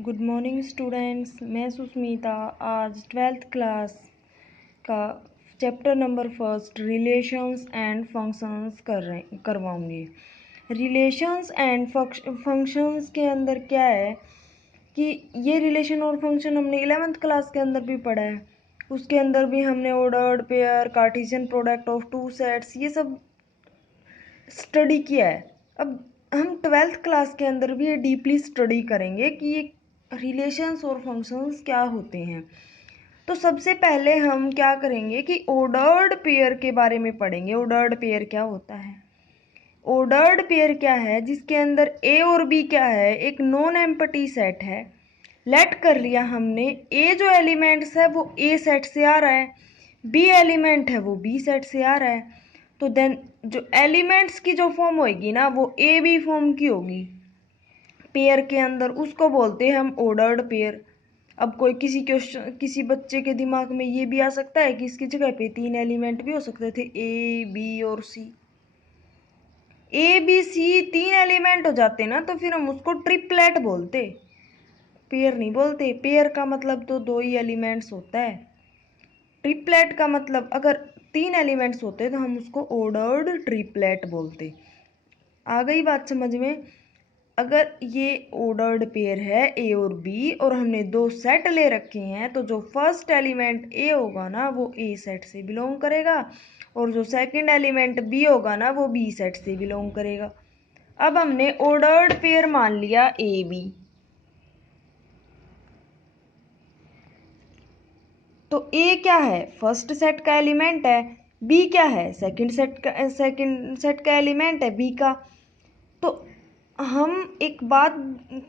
Good morning students. मैं सुस्मिता आज 12th class का chapter number first relations and functions करवाऊंगी। रिलेशंस एंड फंक्शंस के अंदर क्या है कि ये रिलेशन और फंक्शन हमने 11th क्लास के अंदर भी पढ़ा है। उसके अंदर भी हमने ordered pair, Cartesian product of two sets, ये सब स्टडी किया है। अब हम 12th क्लास के अंदर भी ये डीपली स्टडी करेंगे कि ये रिलेशंस और फंक्शंस क्या होते हैं। तो सबसे पहले हम क्या करेंगे कि ऑर्डर्ड पेयर के बारे में पढ़ेंगे। ऑर्डर्ड पेयर क्या होता है? ऑर्डर्ड पेयर क्या है? जिसके अंदर ए और बी क्या है, एक नॉन एम्प्टी सेट है। लेट कर लिया हमने ए जो एलिमेंट्स है वो ए सेट से आ रहा है, बी एलिमेंट है वो बी सेट से आ रहा है। तो देन जो एलिमेंट्स की जो फॉर्म होगी ना वो ए बी फॉर्म की होगी पेयर के अंदर, उसको बोलते हैं हम ऑर्डर्ड पेयर। अब कोई किसी बच्चे के दिमाग में ये भी आ सकता है कि इसकी जगह पे 3 एलिमेंट भी हो सकते थे, ए बी और सी। ए बी सी 3 एलिमेंट हो जाते ना तो फिर हम उसको ट्रिपलेट बोलते, पेयर नहीं बोलते। पेयर का मतलब तो 2 ही एलिमेंट्स होता है। ट्रिपलेट का मतलब अगर 3 एलिमेंट्स होते तो हम उसको ऑर्डर्ड ट्रिपलेट बोलते। आ गई बात समझ में? अगर ये ऑर्डर्ड पेयर है ए और बी और हमने 2 सेट ले रखे हैं तो जो फर्स्ट एलिमेंट ए होगा ना वो ए सेट से बिलोंग करेगा और जो सेकंड एलिमेंट बी होगा ना वो बी सेट से बिलोंग करेगा। अब हमने ऑर्डर्ड पेयर मान लिया ए बी, तो ए क्या है? फर्स्ट सेट का एलिमेंट है। बी क्या है? सेकंड सेट का एलिमेंट है बी का। तो हम एक बात,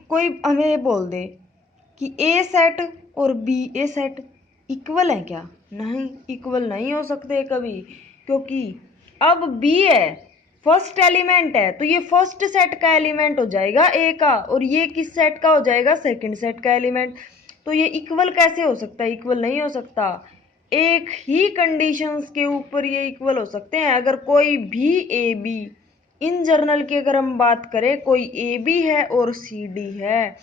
कोई हमें बोल दे कि ए सेट और बी ए सेट इक्वल है क्या? नहीं, इक्वल नहीं हो सकते कभी, क्योंकि अब बी है, फर्स्ट एलिमेंट है, तो ये फर्स्ट सेट का एलिमेंट हो जाएगा ए का और ये किस सेट का हो जाएगा? सेकंड सेट का एलिमेंट। तो ये इक्वल कैसे हो सकता है? इक्वल नहीं हो सकता। एक ही कंडीशंस के ऊपर ये इक्वल हो सकते हैं। अगर कोई भी ए बी, इन जर्नल की अगर हम बात करें, कोई ए बी है और सी डी है,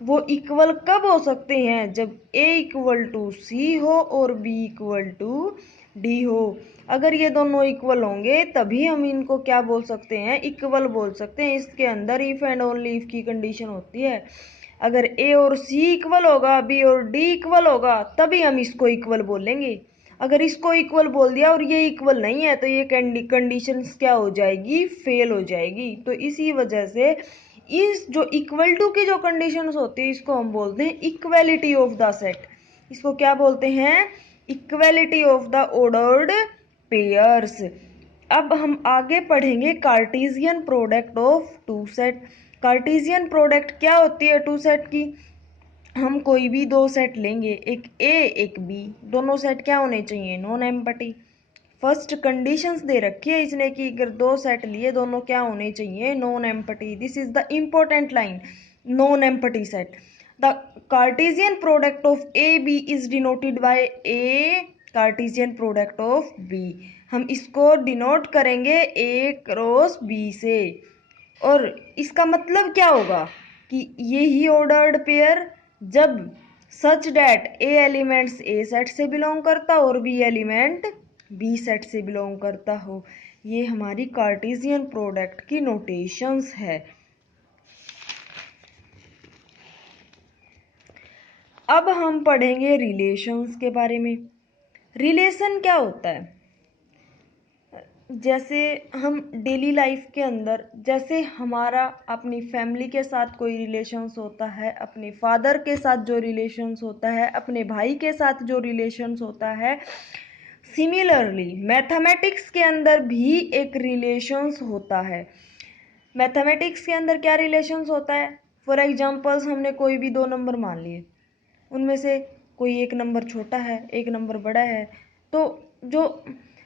वो इक्वल कब हो सकते हैं? जब ए इक्वल टू सी हो और बी इक्वल टू डी हो। अगर ये दोनों इक्वल होंगे तभी हम इनको क्या बोल सकते हैं? इक्वल बोल सकते हैं। इसके अंदर इफ एंड ओनली इफ की कंडीशन होती है। अगर ए और सी इक्वल होगा, बी और डी इक्वल होगा, तभी हम इसको इक्वल बोलेंगे। अगर इसको इक्वल बोल दिया और ये इक्वल नहीं है तो ये कंडीशंस क्या हो जाएगी? फेल हो जाएगी। तो इसी वजह से इस जो इक्वल टू की जो कंडीशंस होती है इसको हम बोलते हैं इक्वेलिटी ऑफ द सेट। इसको क्या बोलते हैं? Equality of the ordered pairs. अब हम आगे पढ़ेंगे Cartesian product of two set. Cartesian product क्या होती है टू सेट की? हम कोई भी 2 सेट लेंगे, एक ए एक बी, दोनों सेट क्या होने चाहिए? Non empty. फर्स्ट कंडीशंस दे रखी है इसने कि अगर 2 सेट लिए दोनों क्या होने चाहिए? Non empty. This is the important line, non empty set. The Cartesian product of A B is denoted by A Cartesian product of B. हम इसको डिनोट करेंगे ए क्रॉस बी से। और इसका मतलब क्या होगा कि ये ही ऑर्डर्ड पेयर जब such that A elements A set से बिलोंग करता और बी एलिमेंट बी सेट से बिलोंग करता हो। ये हमारी कार्टेशियन प्रोडक्ट की नोटेशंस है। अब हम पढ़ेंगे रिलेशंस के बारे में। रिलेशन क्या होता है? जैसे हम डेली लाइफ के अंदर, जैसे हमारा अपनी फैमिली के साथ कोई रिलेशंस होता है, अपने फादर के साथ जो रिलेशंस होता है, अपने भाई के साथ जो रिलेशंस होता है, सिमिलरली मैथमेटिक्स के अंदर भी एक रिलेशंस होता है। मैथमेटिक्स के अंदर क्या रिलेशंस होता है? फॉर एग्जांपल्स हमने कोई भी 2 नंबर मान लिए, उनमें से कोई एक नंबर छोटा है एक नंबर बड़ा है, तो जो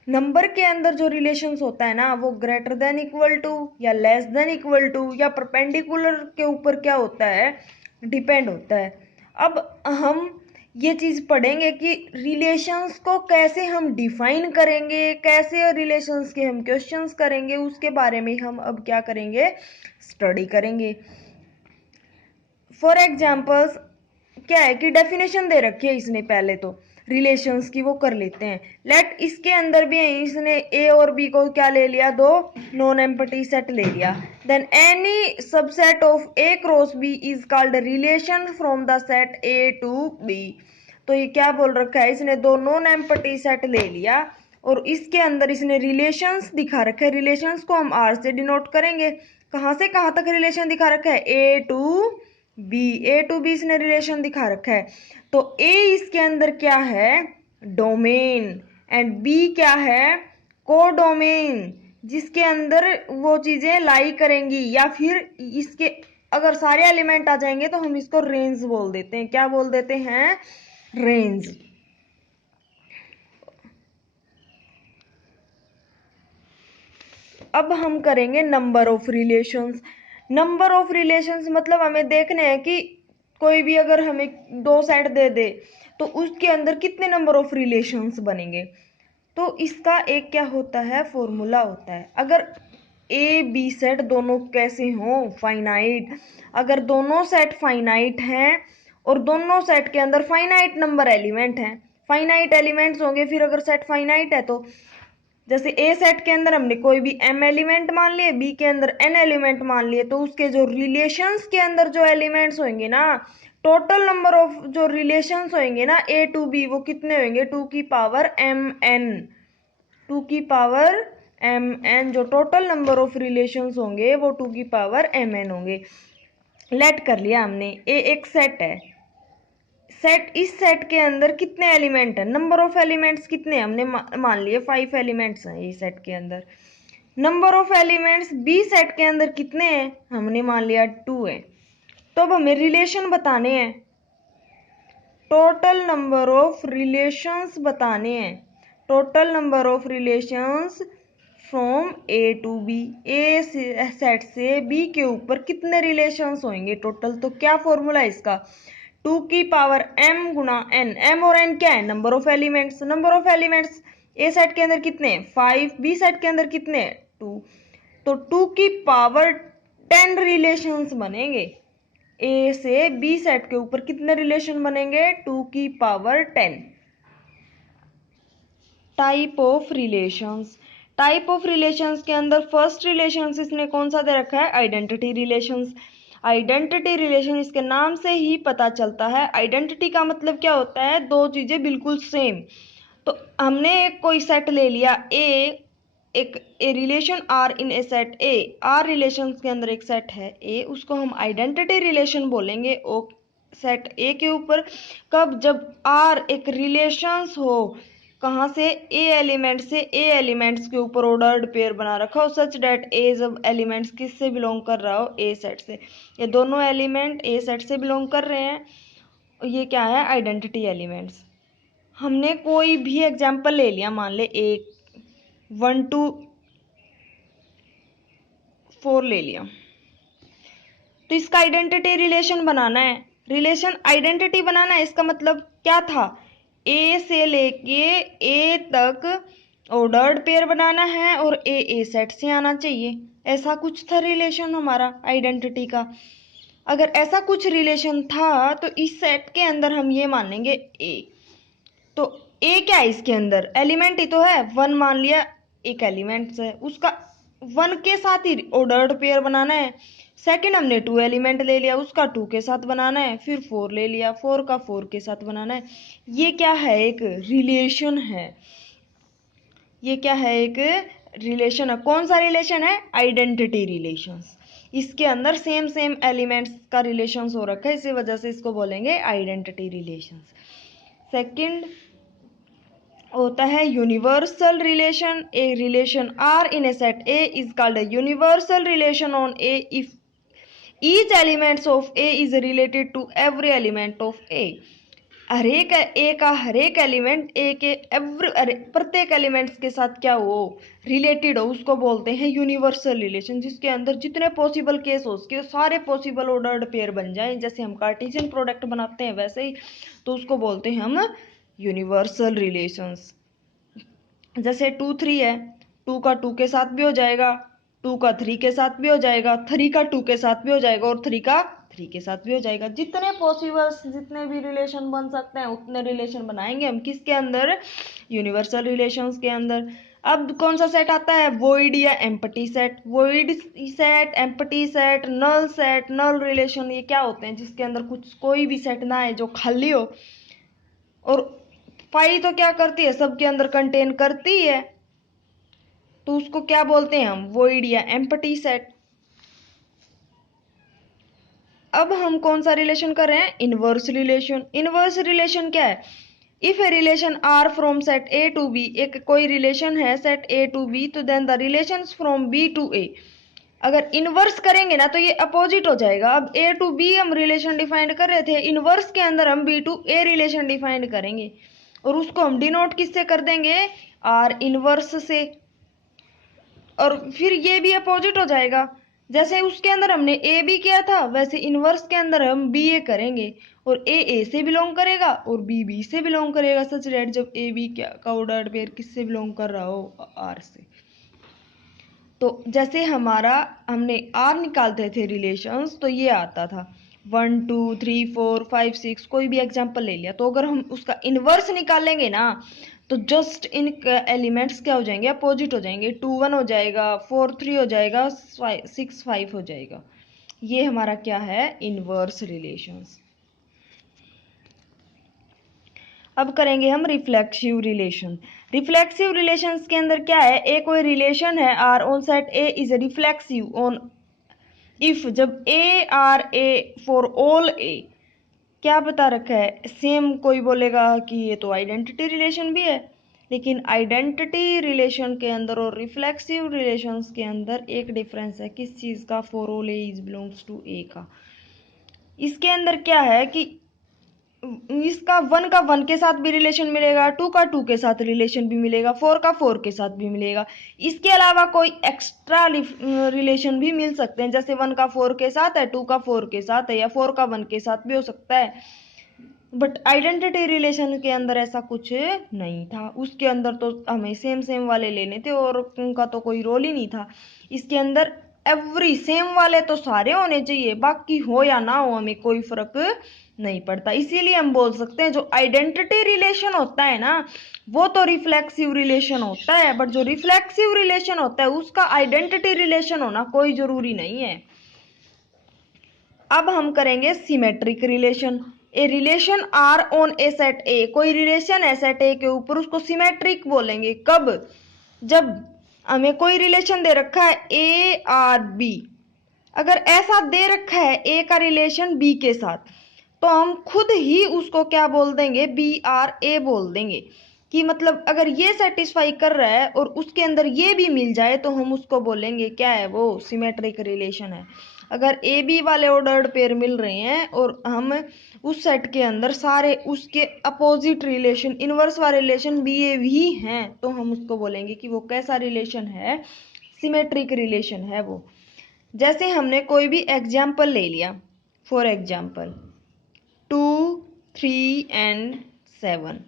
नंबर के अंदर जो रिलेशंस होता है ना वो ग्रेटर देन इक्वल टू या लेस देन इक्वल टू या परपेंडिकुलर के ऊपर क्या होता है? डिपेंड होता है। अब हम ये चीज़ पढ़ेंगे कि रिलेशंस को कैसे हम डिफाइन करेंगे, कैसे रिलेशंस के हम क्वेश्चंस करेंगे, उसके बारे में हम अब क्या करेंगे? स्टडी करेंगे। फॉर एग्जाम्पल्स क्या है कि डेफिनेशन दे रखी है इसने पहले तो रिलेशंस की, वो कर लेते हैं। लेट इसके अंदर भी इसने ए और बी को क्या ले लिया, दो नॉन एम्प्टी सेट ले लिया। Then any subset of A cross B is called relation from the set A to B. तो ये क्या बोल रखा है, इसने दो नॉन एम्प्टी सेट ले लिया और इसके अंदर इसने रिलेशंस दिखा रखे हैं। रिलेशंस को हम आर से डिनोट करेंगे। कहां से कहां तक रिलेशन दिखा रखा है, A to B, A to B इसने रिलेशन दिखा रखा है। तो ए इसके अंदर क्या है, डोमेन, एंड बी क्या है, कोडोमेन, जिसके अंदर वो चीजें लाई करेंगी, या फिर इसके अगर सारे एलिमेंट आ जाएंगे तो हम इसको रेंज बोल देते हैं। क्या बोल देते हैं, रेंज। अब हम करेंगे number of relations. Number of relations मतलब हमें देखने हैं कि कोई भी अगर हमें दो सेट दे दे तो उसके अंदर कितने नंबर ऑफ रिलेशंस बनेंगे। तो इसका एक क्या होता है, फॉर्मूला होता है। अगर ए बी सेट दोनों कैसे हों, फाइनाइट। अगर दोनों सेट फाइनाइट हैं और दोनों सेट के अंदर फाइनाइट नंबर एलिमेंट हैं, फाइनाइट एलिमेंट्स होंगे, फिर अगर सेट फाइनाइट है तो जैसे ए सेट के अंदर हमने कोई भी एम एलिमेंट मान लिए, बी के अंदर एन एलिमेंट मान लिए, तो उसके जो रिलेशंस के अंदर जो एलिमेंट्स होंगे ना, टोटल नंबर ऑफ जो रिलेशंस होंगे ना ए टू बी, वो कितने होंगे, टू की पावर एम एन, टू की पावर एम एन। जो टोटल नंबर ऑफ रिलेशंस होंगे वो टू की पावर एम एन होंगे। लेट कर लिया हमने, ए एक सेट है, सेट, इस सेट के अंदर कितने एलिमेंट हैं, नंबर ऑफ एलिमेंट्स कितने, हमने मान लिए 5 एलिमेंट्स हैं इस सेट के अंदर। Number of elements B set के अंदर कितने हैं, हमने मान लिया 2 है। तो अब हमें रिलेशन बताने हैं, टोटल नंबर ऑफ रिलेशंस बताने हैं, total number of relations from A to B. A set से बी के ऊपर कितने रिलेशंस होंगे टोटल। तो क्या फॉर्मूला है इसका, टू की पावर m गुना n। m और n क्या है, number of elements. Number of elements A set के अंदर कितने, 5, बी सेट के अंदर कितने, 2। तो 2 की पावर 10 रिलेशंस बनेंगे। ए से बी सेट के ऊपर कितने रिलेशन बनेंगे, 2 की power 10। Type of relations, type of relations के अंदर फर्स्ट रिलेशंस इसने कौन सा दे रखा है, आइडेंटिटी रिलेशंस। आइडेंटिटी रिलेशन, इसके नाम से ही पता चलता है, आइडेंटिटी का मतलब क्या होता है, दो चीजें बिल्कुल सेम। तो हमने एक कोई सेट ले लिया ए, एक a relation R in a set A, R relation के अंदर एक सेट है ए, उसको हम आइडेंटिटी रिलेशन बोलेंगे ओ सेट ए के ऊपर। कब, जब आर एक रिलेशंस हो, कहाँ से, ए एलिमेंट से ए एलिमेंट्स के ऊपर ऑर्डर्ड पेयर बना रखा हो, सच डेट ए जब एलिमेंट्स किससे बिलोंग कर रहा हो, ए सेट से। ये दोनों एलिमेंट ए सेट से बिलोंग कर रहे हैं, ये क्या है, आइडेंटिटी एलिमेंट्स। हमने कोई भी एग्जांपल ले लिया, मान ले ए 1 to 4 ले लिया, तो इसका आइडेंटिटी रिलेशन बनाना है। रिलेशन आइडेंटिटी बनाना है, इसका मतलब क्या था, ए से लेके ए तक ऑर्डर्ड पेयर बनाना है और ए सेट से आना चाहिए, ऐसा कुछ था रिलेशन हमारा आइडेंटिटी का। अगर ऐसा कुछ रिलेशन था तो इस सेट के अंदर हम ये मान लेंगे ए। तो ए क्या है, इसके अंदर एलिमेंट ही तो है, 1 मान लिया एक एलिमेंट है, उसका 1 के साथ ही ऑर्डर्ड पेयर बनाना है। सेकंड हमने 2 एलिमेंट ले लिया, उसका 2 के साथ बनाना है, फिर 4 ले लिया, 4 का 4 के साथ बनाना है। ये क्या है, एक रिलेशन है, ये क्या है, एक रिलेशन है। कौन सा रिलेशन है, आइडेंटिटी रिलेशंस। इसके अंदर सेम सेम एलिमेंट्स का रिलेशंस हो रखा है, इसी वजह से इसको बोलेंगे आइडेंटिटी रिलेशंस। सेकंड होता है universal relation. A relation R in a set A is called a universal relation on A if each elements of A is related to every element of A. हरेक A का हरेक element ए के प्रत्येक elements के साथ क्या हो, related हो, उसको बोलते हैं यूनिवर्सल रिलेशन। जिसके अंदर जितने पॉसिबल केस हो उसके सारे पॉसिबल ऑर्डर्ड पेयर बन जाए, जैसे हम कार्टेशियन प्रोडक्ट बनाते हैं वैसे ही, तो उसको बोलते हैं हम यूनिवर्सल रिलेशंस। जैसे 2 3 है, 2 का 2 के साथ भी हो जाएगा, 2 का 3 के साथ भी हो जाएगा, 3 का 2 के साथ भी हो जाएगा और 3 का 3 के साथ भी हो जाएगा। जितने पॉसिबल जितने भी रिलेशन बन सकते हैं उतने रिलेशन बनाएंगे हम किसके अंदर, यूनिवर्सल रिलेशंस के अंदर। अब कौन सा सेट आता है, वॉइड या empty set. Void set, empty set, null set, null relation, ये क्या होते हैं, जिसके अंदर कुछ कोई भी सेट ना है जो खाली हो। और फाई तो क्या करती है, सबके अंदर कंटेन करती है, तो उसको क्या बोलते हैं हम, वॉइड या एम्प्टी सेट। अब हम कौन सा रिलेशन कर रहे हैं, इनवर्स रिलेशन। इनवर्स रिलेशन क्या है, if a relation R from set A to B, एक कोई रिलेशन है सेट ए टू बी, तो then the relations from B to A. अगर इनवर्स करेंगे ना तो ये अपोजिट हो जाएगा। अब ए टू बी हम रिलेशन डिफाइंड कर रहे थे, इनवर्स के अंदर हम B to A relation defined करेंगे और उसको हम डिनोट किससे कर देंगे, आर इनवर्स से। और फिर ये भी अपोजिट हो जाएगा, जैसे उसके अंदर हमने ए बी किया था वैसे इनवर्स के अंदर हम बी ए करेंगे और ए से बिलोंग करेगा और बी से बिलोंग करेगा, सच डेट जब ए बी का ऑर्डर पेयर किससे बिलोंग कर रहा हो, आर से। तो जैसे हमारा हमने आर निकालते थे रिलेशंस तो ये आता था 1 2 3 4 5 6, कोई भी एग्जांपल ले लिया। तो अगर हम उसका इनवर्स निकालेंगे ना तो जस्ट इन एलिमेंट्स क्या हो जाएंगे, अपोजिट हो जाएंगे। 2 1 हो जाएगा, 4 3 हो जाएगा, 6 5 हो जाएगा। ये हमारा क्या है, इनवर्स रिलेशंस। अब करेंगे हम रिफ्लेक्सिव रिलेशन। रिफ्लेक्सिव रिलेशंस के अंदर क्या है, ए कोई रिलेशन है R on set A is reflexive on if, जब A R A for all A, क्या बता रखा है, सेम। कोई बोलेगा कि ये तो आइडेंटिटी रिलेशन भी है, लेकिन आइडेंटिटी रिलेशन के अंदर और रिफ्लेक्सिव रिलेशंस के अंदर एक डिफरेंस है, किस चीज़ का, for all A is belongs to A का। इसके अंदर क्या है कि इसका 1 का 1 के साथ भी रिलेशन मिलेगा, 2 का 2 के साथ रिलेशन भी मिलेगा, 4 का 4 के साथ भी मिलेगा। इसके अलावा कोई एक्स्ट्रा रिलेशन भी मिल सकते हैं, जैसे 1 का 4 के साथ है, 2 का 4 के साथ है, या 4 का 1 के साथ भी हो सकता है। बट आइडेंटिटी रिलेशन के अंदर ऐसा कुछ नहीं था, उसके अंदर तो हमें सेम सेम वाले लेने थे और उनका तो कोई रोल ही नहीं था। इसके अंदर एवरी सेम वाले तो सारे होने चाहिए, बाकी हो या ना हो हमें कोई फर्क नहीं पड़ता। इसीलिए हम बोल सकते हैं जो आइडेंटिटी रिलेशन होता है ना वो तो रिफ्लेक्सिव रिलेशन होता है, बट जो रिफ्लेक्सिव रिलेशन होता है उसका आइडेंटिटी रिलेशन होना कोई जरूरी नहीं है। अब हम करेंगे symmetric relation. A relation R on A set A, कोई रिलेशन है सेट ए के ऊपर, उसको सिमेट्रिक बोलेंगे। कब, जब हमें कोई रिलेशन दे रखा है ए आर बी, अगर ऐसा दे रखा है ए का रिलेशन बी के साथ तो हम खुद ही उसको क्या बोल देंगे, बी आर ए बोल देंगे। कि मतलब अगर ये सेटिस्फाई कर रहा है और उसके अंदर ये भी मिल जाए तो हम उसको बोलेंगे क्या है, वो सिमेट्रिक रिलेशन है। अगर ए बी वाले ऑर्डर्ड पेयर मिल रहे हैं और हम उस सेट के अंदर सारे उसके अपोजिट रिलेशन, इनवर्स वाले रिलेशन बी ए भी हैं, तो हम उसको बोलेंगे कि वो कैसा रिलेशन है, सिमेट्रिक रिलेशन है वो। जैसे हमने कोई भी एग्जाम्पल ले लिया, फॉर एग्जाम्पल 2 3 एंड 7,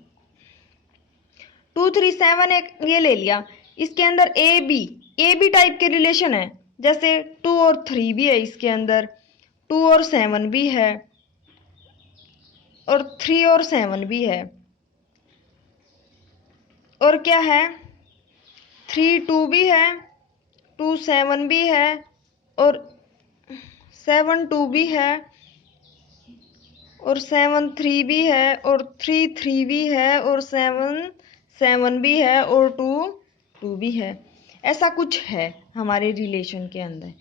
2 3 7 एक ये ले लिया, इसके अंदर ए बी टाइप के रिलेशन है, जैसे 2 और 3 भी है इसके अंदर, 2 और 7 भी है और 3 और 7 भी है, और क्या है 3 2 भी है, 2 7 भी है और 7 2 भी है और 7 3 भी है और 3 3 भी है और 7 7 भी है और 2 2 भी है। ऐसा कुछ है हमारे रिलेशन के अंदर।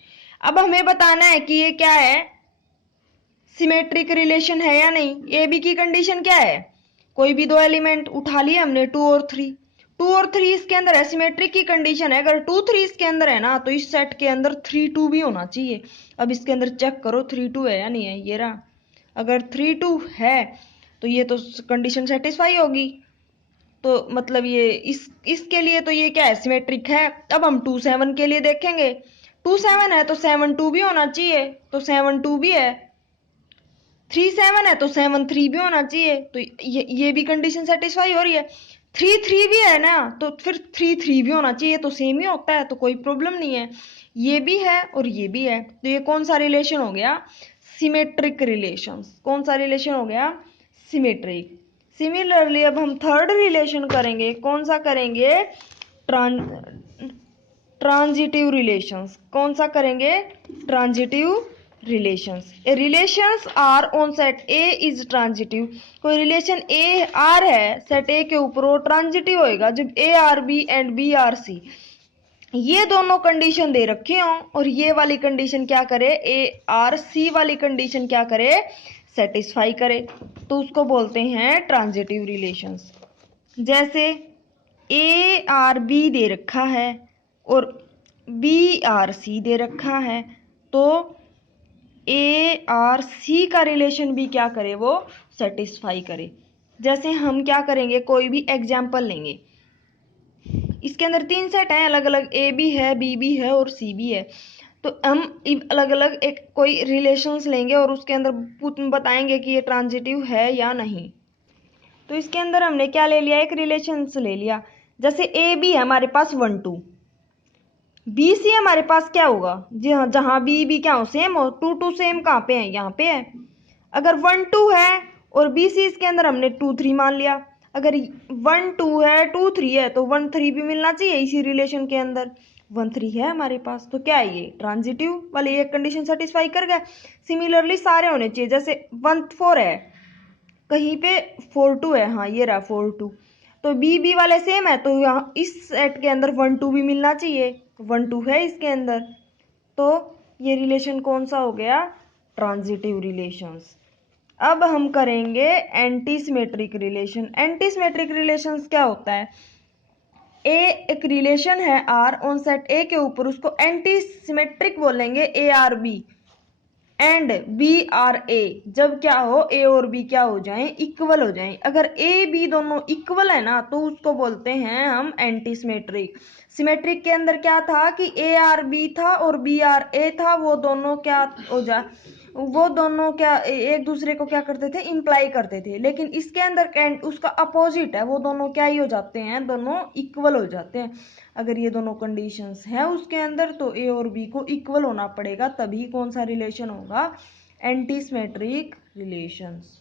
अब हमें बताना है कि ये क्या है, सिमेट्रिक रिलेशन है या नहीं। ए बी की कंडीशन क्या है, कोई भी दो एलिमेंट उठा लिए हमने 2 और 3, 2 और 3 इसके अंदर है, सिमेट्रिक की कंडीशन है। अगर 2 3 इसके अंदर है ना तो इस सेट के अंदर 3 2 भी होना चाहिए। अब इसके अंदर चेक करो 3 2 है या नहीं है, ये रहा। अगर 3 2 है तो ये तो कंडीशन सेटिस्फाई होगी, तो मतलब ये इसके लिए तो ये क्या है, सिमेट्रिक है। अब हम 2 7 के लिए देखेंगे, 2 7 है तो 7 2 भी होना चाहिए, तो 7 2 भी है। 3 7 है तो 7 3 भी होना चाहिए, तो ये भी कंडीशन सेटिस्फाई हो रही है। 3 3 भी है ना तो फिर 3 3 भी होना चाहिए, तो सेम ही होता है, तो कोई प्रॉब्लम नहीं है। ये भी है और ये भी है, तो ये कौन सा रिलेशन हो गया, सिमेट्रिक रिलेशंस। कौन सा रिलेशन हो गया? सिमेट्रिक। सिमिलरली अब हम थर्ड रिलेशन करेंगे। कौन सा करेंगे? Transitive relations. कौन सा करेंगे? Transitive relations. A relations R on set A is transitive. कोई रिलेशन ए आर है सेट ए के ऊपर, वो ट्रांजिटिव होएगा जब A R B and B R C ये दोनों कंडीशन दे रखे हो और ये वाली कंडीशन क्या करे? ए आर सी वाली कंडीशन क्या करे? सेटिस्फाई करे, तो उसको बोलते हैं ट्रांजिटिव रिलेशंस। जैसे ए आर बी दे रखा है और बी आर सी दे रखा है, तो ए आर सी का रिलेशन भी क्या करे? वो सेटिस्फाई करे। जैसे हम क्या करेंगे, कोई भी एग्जाम्पल लेंगे। इसके अंदर 3 सेट हैं अलग अलग, ए भी है, बी भी है और सी भी है। तो हम अलग अलग एक कोई रिलेशंस लेंगे और उसके अंदर बताएंगे कि ये ट्रांजिटिव है या नहीं। तो इसके अंदर हमने क्या ले लिया? एक रिलेशंस ले लिया। जैसे ए बी है हमारे पास 1 2, बी सी हमारे पास क्या होगा? जी हाँ, जहां बी बी क्या हो? सेम हो। 2 2 सेम कहाँ पे है? यहाँ पे है। अगर 1 2 है और बी सी इसके अंदर हमने 2 3 मान लिया। अगर 1 2 है 2 3 है तो 1 3 भी मिलना चाहिए इसी रिलेशन के अंदर। 1 3 है हमारे पास, तो क्या है? ये ट्रांजिटिव वाली एक कंडीशन सेटिस्फाई कर गया। सिमिलरली सारे होने चाहिए। जैसे 1 4 है, कहीं पे 4 2 है, हाँ ये रहा 4 2, तो बी बी वाले सेम है, तो यहाँ इस सेट के अंदर 1 2 भी मिलना चाहिए। 1 2 है इसके अंदर, तो ये रिलेशन कौन सा हो गया? Transitive relations. अब हम करेंगे anti symmetric relation. Anti symmetric relations क्या होता है? ए एक रिलेशन है आर ऑन सेट ए के ऊपर, उसको एंटी सिमेट्रिक बोलेंगे A R B and B R A. जब क्या हो? ए और बी क्या हो जाएं? इक्वल हो जाएं। अगर ए बी दोनों इक्वल है ना, तो उसको बोलते हैं हम एंटी सिमेट्रिक। सिमेट्रिक के अंदर क्या था कि ए आर बी था और बी आर ए था, वो दोनों क्या हो जा वो दोनों क्या एक दूसरे को क्या करते थे? इंप्लाई करते थे। लेकिन इसके अंदर उसका अपोजिट है, वो दोनों क्या ही हो जाते हैं? दोनों इक्वल हो जाते हैं। अगर ये दोनों कंडीशंस हैं उसके अंदर, तो ए और बी को इक्वल होना पड़ेगा, तभी कौन सा रिलेशन होगा? Anti symmetric relations.